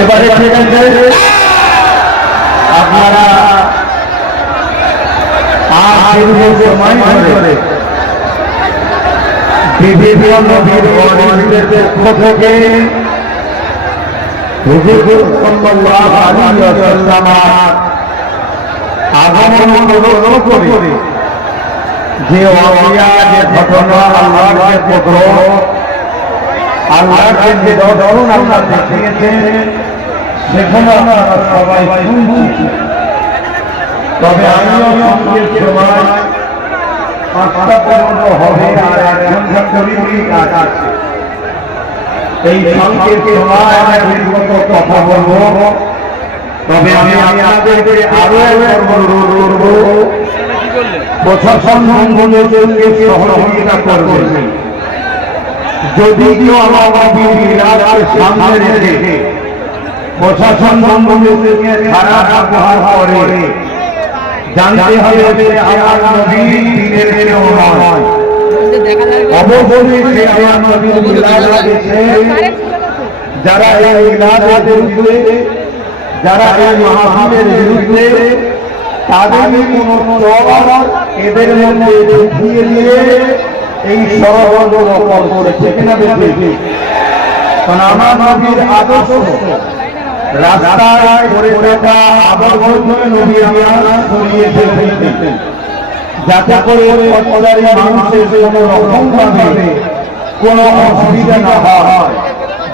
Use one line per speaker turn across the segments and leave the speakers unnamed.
এবারে আপনারা বিভিন্ন পক্ষ থেকে হুজুর সাল্লাল্লাহু আলাইহি ওয়াসাল্লাম আগমন অনুরোধ করে যে অলিয়া, যে ঘটনা আল্লাহর যে কুদরত আল্লাহর যে দরুন আল্লাহ দেখিয়েছেন, সেখানে আপনারা সবাই শুনছি তবে আমিও সঙ্গের সময় পাঁচটা পর্যন্ত হবে আর এক ঘণ্টা জরুরি কাজ আছে। এই দীর্ঘত কথা বলব। তবে আমি আপনাদেরকে আরও অনুরোধ করব প্রশাসন মঙ্গলকে সহযোগিতা করবেন। যদি কেউ আমার সামনে রেখে প্রশাসন জানতে হবে আমার নবী দিনের কেউ মিলাদ যারা এই মিলাদের বিরুদ্ধে যারা এই মহাবীরের বিরুদ্ধে তাদের কোন চর এদের মধ্যে ঢুকিয়ে দিয়ে এই ষড়যন্ত্র রকম করেছে কিনা কারণ আমার নবীর আদর্শ রাস্তায় করে আবর্জনে নবী আমার সরিয়ে ফেলতেন যাতে করে পথচারী মানুষের কোনো রকম ভাবে কোনো অসুবিধা না হয়।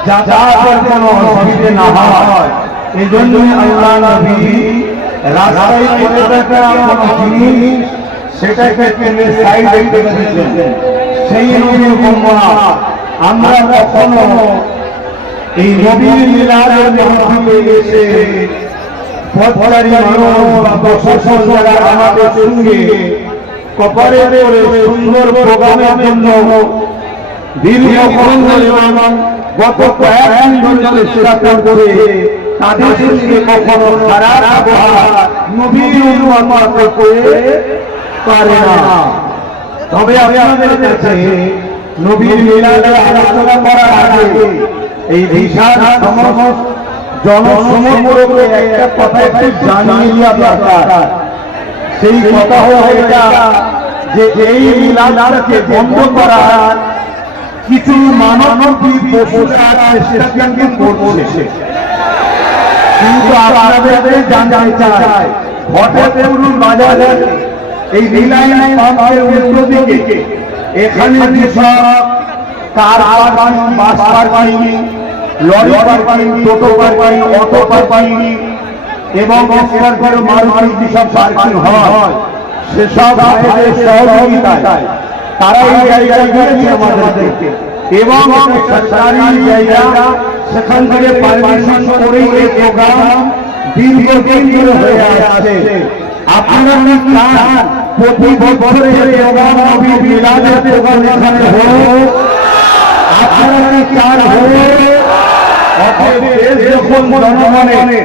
যাতায়াতের কোনো অসুবিধা না হয়। এই জন্য আল্লাহ নবী রাস্তায় করে থাকা কোনো জিনিস সেটাকে টেনে সাইডে রেখে দিয়েছেন। সেই নবীর কম্মা আমরা কখনো এই নবীর মিলাদের মাধ্যমে এসে পথচারী মানুষ বা প্রশাসন আমাদের সঙ্গে করে সুন্দর প্রোগ্রামের জন্য দীর্ঘক্ষণ গত কয়েকদিন ধরে চেষ্টা করে, তাদের সঙ্গে কখনো খারাপ ব্যবহার নবীর অনুমান করতে পারে না। তবে আপনাদের কাছে নবীর মিলাদে আলোচনা করার আগে এই বিশাল সমস্ত জনসমগ্রকে একটা কথা একটু জানিয়ে দরকার। সেই কথা এটা যে এই মিলাদকে বন্ধ করার কিছু মানবী চেষ্টা কিন্তু করছে। কিন্তু আপনাদের জানতে চাই ফটেপুর বাজারে এই রিলাইন পাম্পের উল্টো দিকে এখানে কার পারপানি বাস পারপানি লরি পারপানি টোটো পারপানি অটো পারপানি এবং স্কর্পিও মারুতি যেসব পার্কিং হয়। সেসব ভাইদের সহযোগিতায় তারা এই জায়গায় গিয়েছে আমাদেরকে। এবং সরকারি জায়গা সেখান থেকে পারমিশন করে এই প্রোগ্রাম দীর্ঘদিন ধরে হয়ে আসছে। আপনারা কি চান প্রতি বছরে প্রোগ্রাম নবী মিলাদের প্রোগ্রাম এখানে হোক আপনারা কি চান হোক অতএব দেশ যখন জনগণের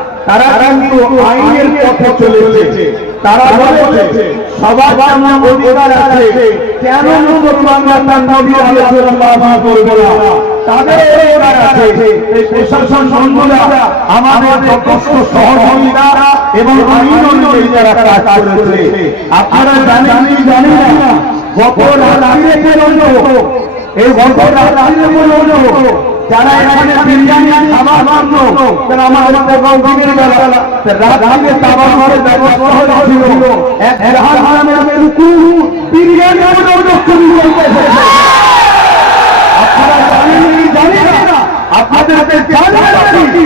তারা কিন্তু আইনের পথে চলেছে। তারা বলেছে সবার যেমন অধিকার আছে। কেন মুসলমানরা তার নবী আল্লাহ করবে না। তাদের অধিকার আছে। এই প্রশাসন বন্ধুরা আমাদের যথেষ্ট সহযোগিতা এবং আইন অনুযায়ী যারা কাজ করেছে। আপনারা জানেন কি জানেন না? গত রাত্রিরে পর্যন্ত এই গত পর্যন্ত যারা এখানে বিরিয়ানি খাবার মানলো তারা আমার আমাদের গৌরবের বেলা। রাত্রিরে তাবার ঘরে ব্যবস্থা হয়েছিল এক জাহান নামের কুকুর বিরিয়ানি আমাদের রক্ত করতেছে আপনারা জানেন জানেন আপনাদের জানিয়ে রাখি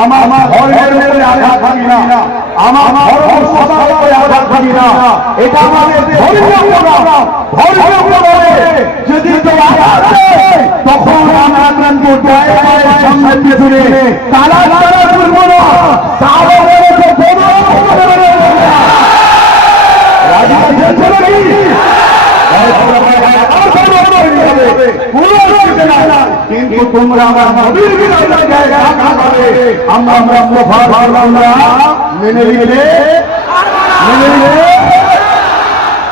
আমার ধর্মের আমার এটা আমাদের ধর্মীয় প্রোগ্রামে যদি তো আঘাত দেয়, তখন আমরা কিন্তু দয়া করে সামনে পেছনে তালা তালা করব না। তাহলে বলে তো কোনো রাজি আছেন নাকি? কিন্তু তোমরা আমার নবীর বিরুদ্ধে জায়গা পাবে। আমরা আমরা মুফার আমরা মেনে নিলে? মেনে নিলে?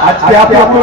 আজকে আপনি আপনার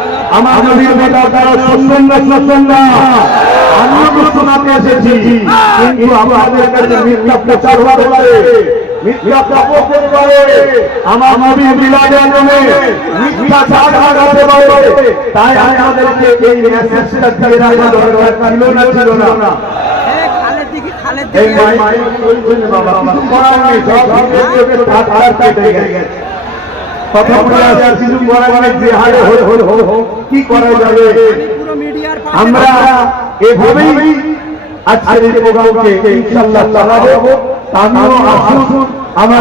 আমার নবীর বেটা তারা শুনবেন না শুনবেন না আমিও তো শোনাতে এসেছি কিন্তু আমাদের কাছে মিথ্যা প্রচার হতে পারে মিথ্যা প্রচার করে আমার নবীর বিলাদের নামে মিথ্যা চার লাগাতে পারে তাই আমাদেরকে এই মেসেজটা দিয়ে রাখা দরকার ছিল না ছিল না এই
দিকে
মাই চলছে বাবা কিছু করার নেই সব তার তার কেটে গেছে কথা বলে আমরা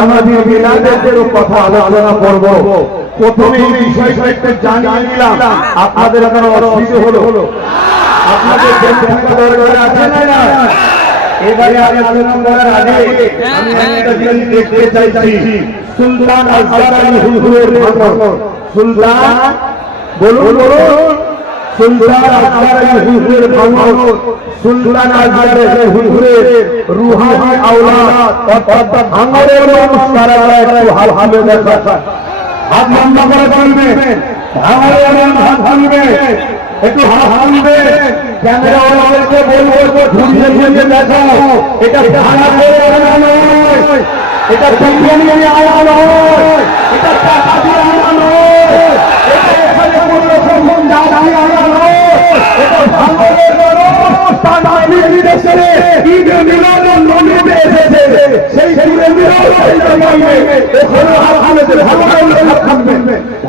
আলোচনা আপনাদের হলো? আপনাদের এবারে আমি আলোচনা করার আগে আমি একটা জিনিস দেখতে চাইছি। সুলতান আজহার আলী হুজুরের ভাষণ সুলতান, বলুন বলুন। সুলতান আজহার আলী হুজুরের ভাঙন সুলতান আজহার আলী হুজুরের রুহানি আওলাদ। অর্থাৎ ভাঙনের মানুষ তারা একটু হাল হালে দেখা হাত লম্বা করে চলবে ভাঙনের মানুষ হাত ভাঙবে একটু হাত ভাঙবে বলব ঘুরিয়ে ঘুরিয়ে দেখো। এটা করে এটা বিরিয়ানি আনা নয়। এটা টাকা দিয়ে আনা নয়। এটা এখানে কোনো রকম দাঁড়িয়ে আনা নয়। এটা ভাঙনের মানুষ তারা নির্দেশে ঈদে মিলাদুন নবীতে এসেছে। সেই ঈদে মিলাদুন নবীতে ওখানে আহমেদের ভাঙনের লোক থাকবে।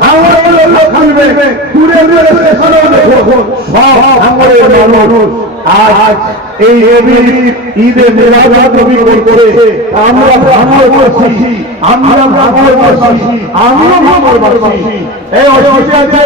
ভাঙনের লোক থাকবে। দূরে দূরে সেখানেও দেখো সব ভাঙনের মানুষ আজ এই নবীর ঈদে মিলাদুন নবী করে আমরা ভাঙর করছি আমরা ভাঙর করছি আমিও ভাঙর করছি এই অসুবিধা আছে।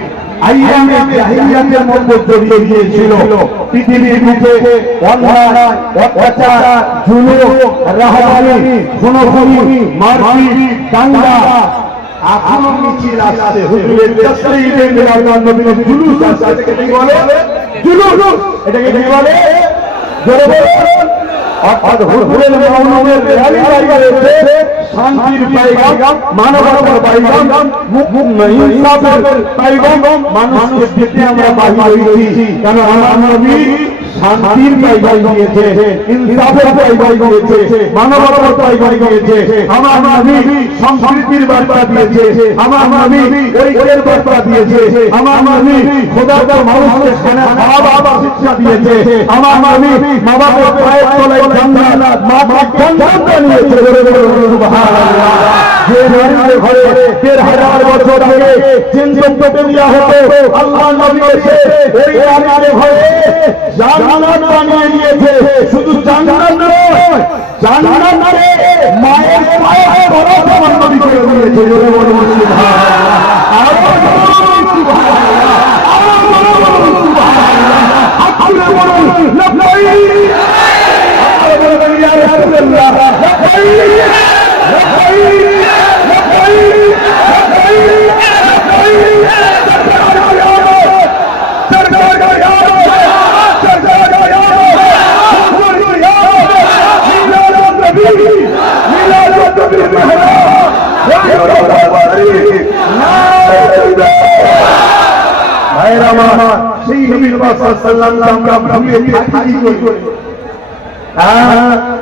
আইয়ামে জাহিলিয়াতের মধ্যে জড়িয়ে গিয়েছিল। পৃথিবীর বুকে অন্যায়, অত্যাচার, জুলুম রাহাবানি খুনোখুনি, মারপিট, দাঙ্গা এখনও মিছিল আসছে। জুলুস এটাকে কি বলে? জুলুস। বলে? অর্থাৎ হুজুরের মাওলানের র্যালি বাইরে শান্তির পাইগাম, মানবতার পাইগাম মুখ ইনসাফের পাইগাম, মানুষকে দিতে আমরা বাহির হয়েছি কেন আমার নবী শান্তির পাইগাম দিয়েছে ইনসাফের পাইগাম দিয়েছে মানবতার পাইগাম দিয়েছে আমার নবী সংস্কৃতির বার্তা দিয়েছে আমার নবী ঐক্যের বার্তা দিয়েছে আমার নবী খোদার মানুষকে খানা খাওয়া শিক্ষা দিয়েছে আমার নবী মা বাবার পায়ের তলায় মা বাবা জান্নাত সুবহানাল্লাহ যে নারীর ঘরে দেড় হাজার বছর আগে চিন্তন দেওয়া হতো আল্লাহ নবী এসে ওই নারীর ঘরে জান্নাত বানিয়ে দিয়েছে। শুধু জান্নাত নয় জান্নাত নয় মায়ের পায়ে বড় সমান নবী করে দিয়েছে। বলে বলে সুবহানাল্লাহ। আরও বলে সুবহানাল্লাহ। আরও সেই সাল্লাল্লাহু আমরা ভুলে থাকি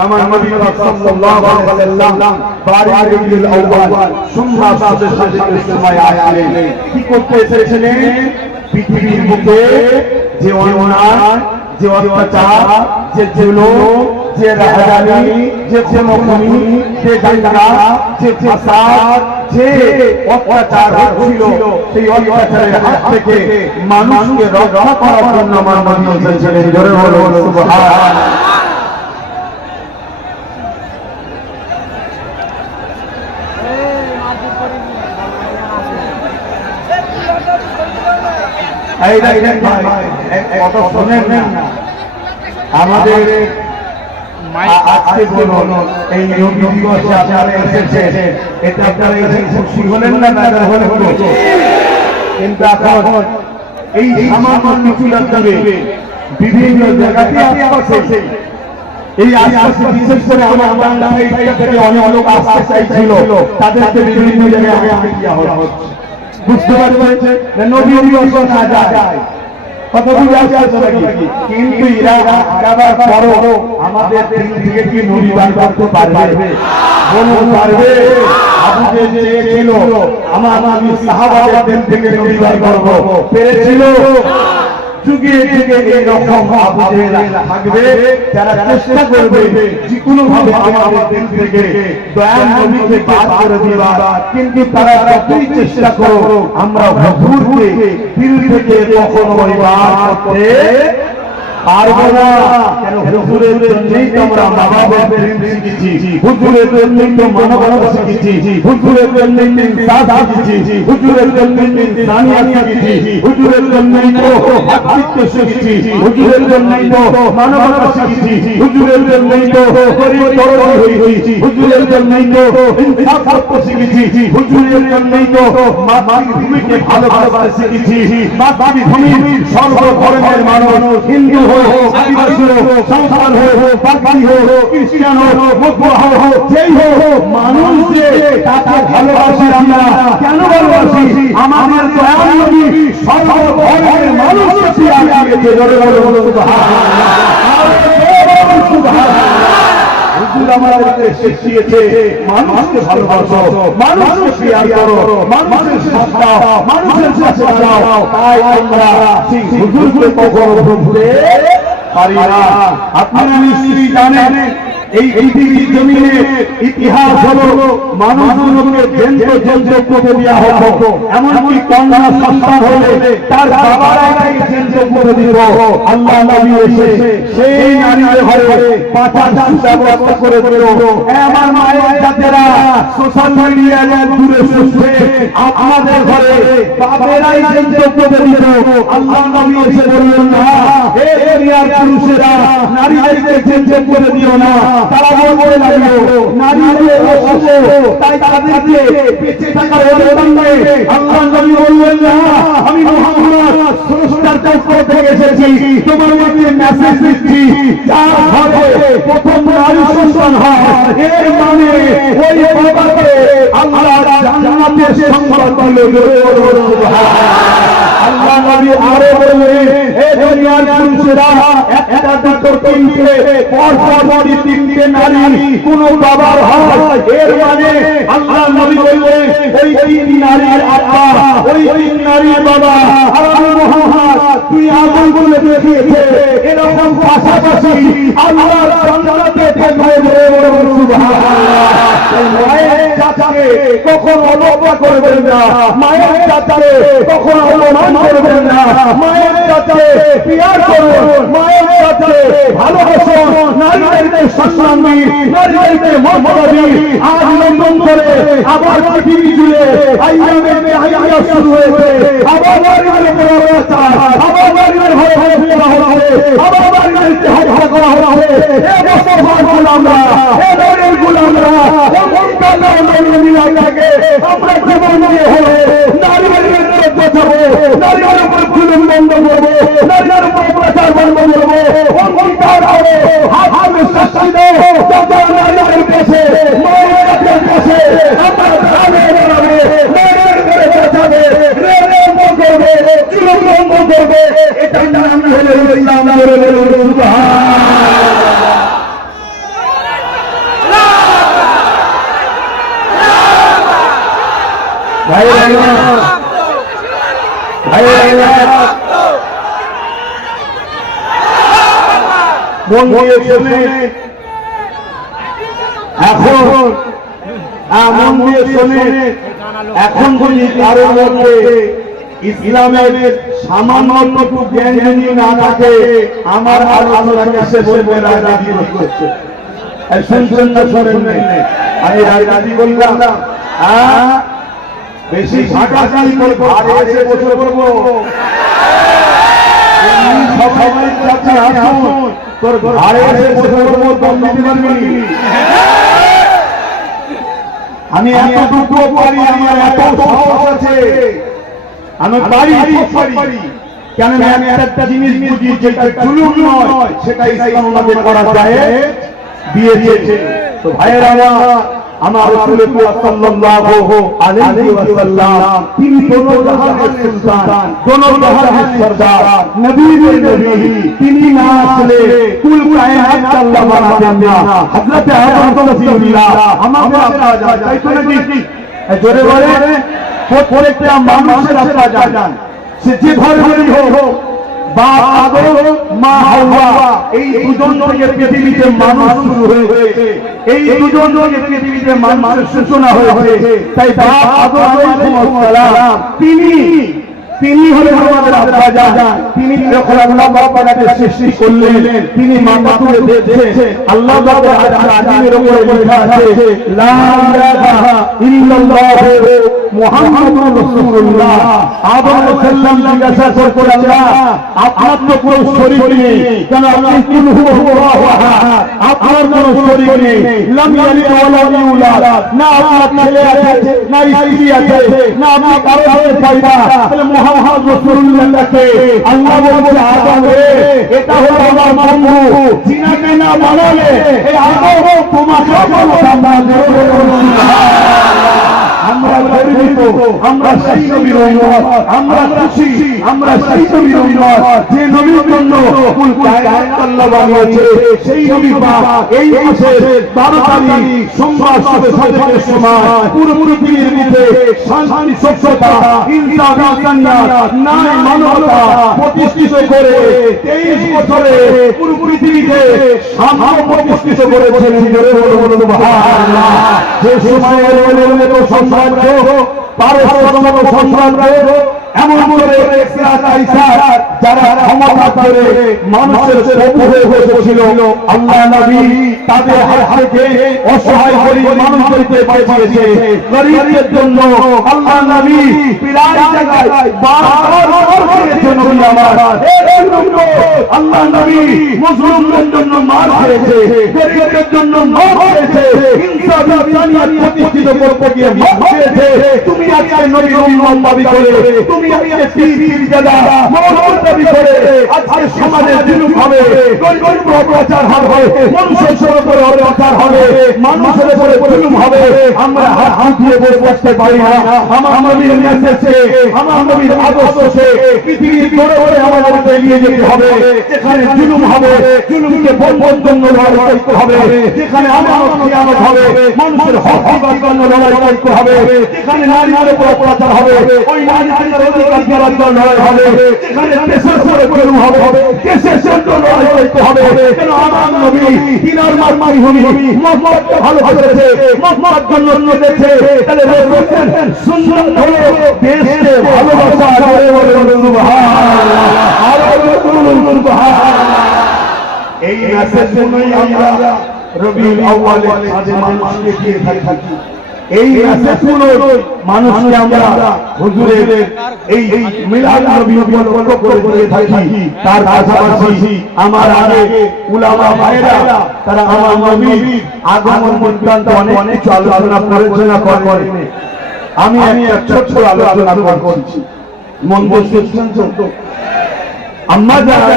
আমার নবী সাল্লাল্লাহু আলাইহি ওয়াসাল্লাম বারবার রবিউল আউয়াল সুন্নাহ সাথে সাথে সময় আসলেন কি করতে এসেছিলেন? পৃথিবীর বুকে যে অন্যায়, যে অত্যাচার, যে জুলুম, যে রাহাজানি যে জনকমি যে দাঙ্গা, যে ফাসাদ, যে অত্যাচার হচ্ছিল, সেই অত্যাচারের হাত থেকে মানুষকে রক্ষা করার জন্য আমার নবী এসেছিলেন। জোরে বলুন, সুবহানাল্লাহ এই দেখেন ভাই এক কত শোনেন না। আমাদের আজকে বলুন এই নবী দিবসে আপনারা এসেছেন এটা আপনারা এসে খুশি হলেন না না হলেন তো? কিন্তু এখন এই সামান্য কিছু লাগবে বিভিন্ন জায়গাতে আশপাশে। এই আশপাশে বিশেষ করে আমার বাংলা থেকে অনেক লোক আসতে চাইছিল তাদেরকে বিভিন্ন জায়গায় আগে দেওয়া হচ্ছে বুঝতে পারবে যে নবী দিবস না যায় কিন্তু আমাদের থেকে কি করতে পারবে? পারবে আমার আমি সাহাবাদের থেকে নবী বার করব। পেরেছিল? যুগে যুগে এই রকম আবু জেহেল থাকবে, যারা চেষ্টা করবে যে কোনো ভাবে আমাদের দিল থেকে দয়াল নবীকে বাদ করে দিবার। কিন্তু তারা যতই চেষ্টা আমরা কখনো পারব না কেন হুজুরের জন্যই তো আমরা মা বাবার প্রেম শিখেছি হুজুরের জন্যই তো মানবতা শিখেছি হুজুরের জন্যই তো ইনসাফ শিখেছি হুজুরের জন্যই তো ইনসানিয়াত শিখেছি হুজুরের জন্যই তো ভাতৃত্ব শিখেছি হুজুরের জন্যই তো মানবতা শিখেছি হুজুরের জন্যই তো গরিব তরুণী হয়েছি হুজুরের জন্যই তো ইনসাফ করতে শিখেছি হুজুরের জন্যই তো মাতৃভূমিকে ভালোবাসতে শিখেছি মাতৃভূমির সর্ব মানুষ হিন্দু হোক আদিবাসী হোক সাঁওতাল হোক পাখি হোক খ্রিস্টান হোক মধ্যুয়া হোক যেই হোক মানুষ যে তাকে ভালোবাসি আমরা, কেন ভালোবাসি? আমাদের দয়াল নবী সর্ব ধর্মের মানুষকে পিয়া দিয়েছে জোরে বলে বলে হুজুর আমাদেরকে শিখিয়েছে মানুষকে ভালোবাসো, মানুষকে পিয়ার করো, মানুষের সাথে মানুষের সাথে দাঁড়াও। তাই আমরা সেই হুজুরকে কখনো ভুলতে পারি আপনারা নিশ্চয়ই জানেন এই পৃথিবীর জমিনে ইতিহাস হলো মানুষগুলোকে জেন্ত জেন্ত করে দেওয়া হতো। এমনকি কন্যা সন্তান হলে তার বাবারা জেন্ত করে দিত। আল্লাহ নবী এসে সেই নারীর ঘরে পাঁচা ব্যবস্থা করে দিল। আমার মায়ের জাতেরা সোশ্যাল মিডিয়ায় দূরে শুনছে আমাদের ঘরে বাপেরাই জেন্ত দিত। আল্লাহ নবী এসে বললেন, না পুরুষেরা, নারীদেরকে দিও না। তারা বলতে লাগল নারীদের অসুস্থ, তাই তাদেরকে বেঁচে থাকার অবদানে আল্লাহ নবী বললেন, না, আমি মোহাম্মদ স্রষ্টার পক্ষ থেকে এসেছি। তোমার মধ্যে মেসেজ দিচ্ছি, যার ঘরে প্রথম নারী সন্তান হয়, এর মানে ওই বাবাকে আল্লাহ জান্নাতের সংবাদ দিল আল্লাহ নবী আরও বললেন হে দুনিয়ার পুরুষেরা, একটা দুটো তিনটে পর পর পরই তিনটে নারী, কোন বাবার হয়, এর মানে আল্লাহ নবী বললেন ওই তিন নারীর আব্বা ওই তিন নারীর বাবা আমি মোহাম্মদ তুই আগুন বলে দেখিয়েছে এরকম পাশাপাশি আল্লাহর জান্নাতে থাকবে সুবহানাল্লাহ। চাচাকে কখনো অবজ্ঞা করবেন না? মায়ের চাচাকে কখনো অপমান করবেন না? মায়ের চাচাকে পিয়ার করুন। মায়ের চাচাকে ভালোবাসুন। নারীদেরকে সম্মান দিন। নারীদেরকে মর্যাদা দিন। আজ নন্দন করে আবার পৃথিবী জুড়ে আইয়ামে আইয়া শুরু হয়েছে। আবার নারীদের উপর অত্যাচার আবার নারীদের ঘরে ঘরে ফেলা হচ্ছে আবার নারীদেরকে হত্যা করা হচ্ছে এ নারীর গোলামরা আমরা জীবন দিয়ে হলে নারীদের বিরুদ্ধে বাঁচাবো নারীদের উপর জুলুম বন্ধ করব নারীদের উপর অত্যাচার বন্ধ করব অঙ্গীকার হবে হাত হাতে আমরা এটাই নাম হলো ইসলাম ভাই ভাই মন দিয়ে শুনে এখন হ্যাঁ, মন দিয়ে শুনে। এখন যদি কারোর মধ্যে ইসলামের সামান্যটুকু জ্ঞান যদি না থাকে আমার আলোচনাকে শেষ করবে না রাজি করছে শুনছেন না শোনেন আমি রাজি বললাম। হ্যাঁ বেশি ঝাঁটাঝাঁটি করে ঘরে এসে বসে এমনি সবাই যাচ্ছে আসুন। তোর ঘরে এসে বসে পড়ব দম দিতে আমি এতটুকু পারি আমার এত সাহস আছে। আমি পারি পারি কেন আমি একটা জিনিস বুঝি যেটা জুলুম নয় সেটা ইসলাম আমাদের করা যায়। দিয়েছে। তো ভাইয়েরা আমার আমার রাসূল পাক সাল্লাল্লাহু আলাইহি ওয়াসাল্লাম তিনি দোনো জাহানের সুলতান দোনো জাহানের সরদার নবীদের নবী তিনি না আসলে কুল কায়নাত আল্লাহ বানাতেন না। হযরত আদম রাসূলুল্লাহ আমাদের আপনারা জানেন তাই তো নাকি? জোরে বলে প্রত্যেকটা মানুষের আপনারা জানেন সে যে ধর্মেরই হোক বাপ আদম মা, হাওয়া, এই দুজন পৃথিবীতে মানুষ শুরু হয়েছে। এই দুজন পৃথিবীতে মানুষের সূচনা হয়েছে। তাই বাপ তিনি তিনি হলেন আমাদের তিনি যখন আল্লাহ বাবাকে সৃষ্টি করলেন। তিনি আল্লাহ বাবা আজিমের উপরে আছে। লা ইলাহা মুহাম্মাদুর রাসূলুল্লাহ। আদম সাল্লাম জিজ্ঞাসা করতে আল্লাহ আপনার তো কোনো শরীক নেই। কেন আপনি কুল হুয়াল্লাহু আহাদ। আপনার কোনো শরীক নেই। লাম ইয়ালিদ ওয়া লাম ইউলাদ না আপনার ছেলে আছে না স্ত্রী আছে না আপনি কারও সাথে পাইবা তাহলে মুহাম্মদ রাসূলুল্লাহকে আল্লাহ বলছে আদম রে এটা হলো আমার বন্ধু। জিনাকে না বানালে এই আদম তোমাকে বলো আমরা আমরা সেই নবীর উম্মত, আমরা খুশি, আমরা সেই নবীর উম্মত। যে নবীর জন্য আল্লাহ বানিয়েছে, সেই নবী পাক এই মাসের 12 তারিখ সোমবার শুভ সাজের সময় পুরো পৃথিবীর মধ্যে শান্তি সভ্যতা ইনসাফ ইনসানিয়ত ন্যায়, মানবতা প্রতিষ্ঠিত করে 23 বছরে পুরো পৃথিবীতে সাম্য প্রতিষ্ঠিত করেছেন যে সময়ের তো সম্রাজ্য পারস্পরিক সম্রাজ্য এমন করে যারা ক্ষমতা করে মানুষের হয়ে বসেছিল আল্লাহ নবী তাদের হাত থেকে অসহায় গরিব মানুষদেরকে বাঁচিয়েছে গরিবদের জন্য আল্লাহ নবী প্রায় জায়গায় বারবার আল্লাহ নবী মুসলিমদের জন্য মার খেয়েছে গরিবদের জন্য মার খেয়েছে ইনসাফ ইনসানিয়ত প্রতিষ্ঠিত করতে গিয়ে মার খেয়েছে। তুমি আজকে নবী উম্মত দাবি করে তুমি আজকে পীর পীর দাদা মৌলবী দাবি করে আজকে সমাজে জুলুম হবে গরিব অত্যাচার হবে মানুষের উপরে অত্যাচার হবে মানুষের উপরে জুলুম হবে আমরা হাত দিয়ে বসে বসতে পারি না আমার নবীর মেসেজে আমার নবীর আদর্শে পৃথিবীর গড়ে গড়ে আমাদের এগিয়ে যেতে হবে যেখানে জুলুম হবে জুলুমকে বন্ধন জন্য লড়াই করতে হবে। যেখানে আমার খিয়ানত হবে মানুষের হক জন্য লড়াই করতে হবে যেখানে নারীদের উপর অত্যাচার হবে, ওই নারীদের অধিকার দেওয়ার লড়াই হবে যেখানে দেশের উপরে জুলুম হবে দেশের জন্য লড়াই করতে হবে কেন আমার নবী দিনার মারমারি হবি মহম্মদকে ভালোবেসেছে মহম্মদ জন্য দিয়েছে তাহলে রসুল সুন্দর ধরে দেশকে ভালোবাসা করে বলে সুবহানাল্লাহ আর বলুন সুবহানাল্লাহ এই মেসেজ গুলোই আমরা রবিউল আউয়ালের কাজে মানুষকে দিয়ে থাকি এই মানুষকে আমরা হুজুরের এই মিলাদ নবী উপলক্ষ করে থাকি তার পাশাপাশি আমার আগে উলামা ভাইরা তারা আমার আগমন পর্যন্ত অনেক কিছু আলোচনা করেছে না করেন আমি আমি এক ছোট্ট আলোচনা করছি। মন বসেছেন তো? আম্মা জান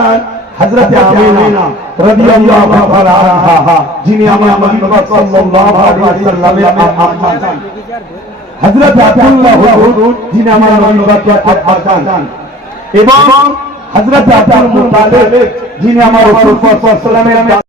হযরত আমিনা রাদিয়াল্লাহু তাআলা আনহা যিনি আমার নবী সাল্লাল্লাহু আলাইহি ওয়াসাল্লামের আম্মা জান হযরত আব্দুল্লাহ হুজুর যিনি আমার নবী আব্বা জান এবং হযরত আব্দুল মুতালিব যিনি আমার রাসূল সাল্লাল্লাহু আলাইহি ওয়াসাল্লামের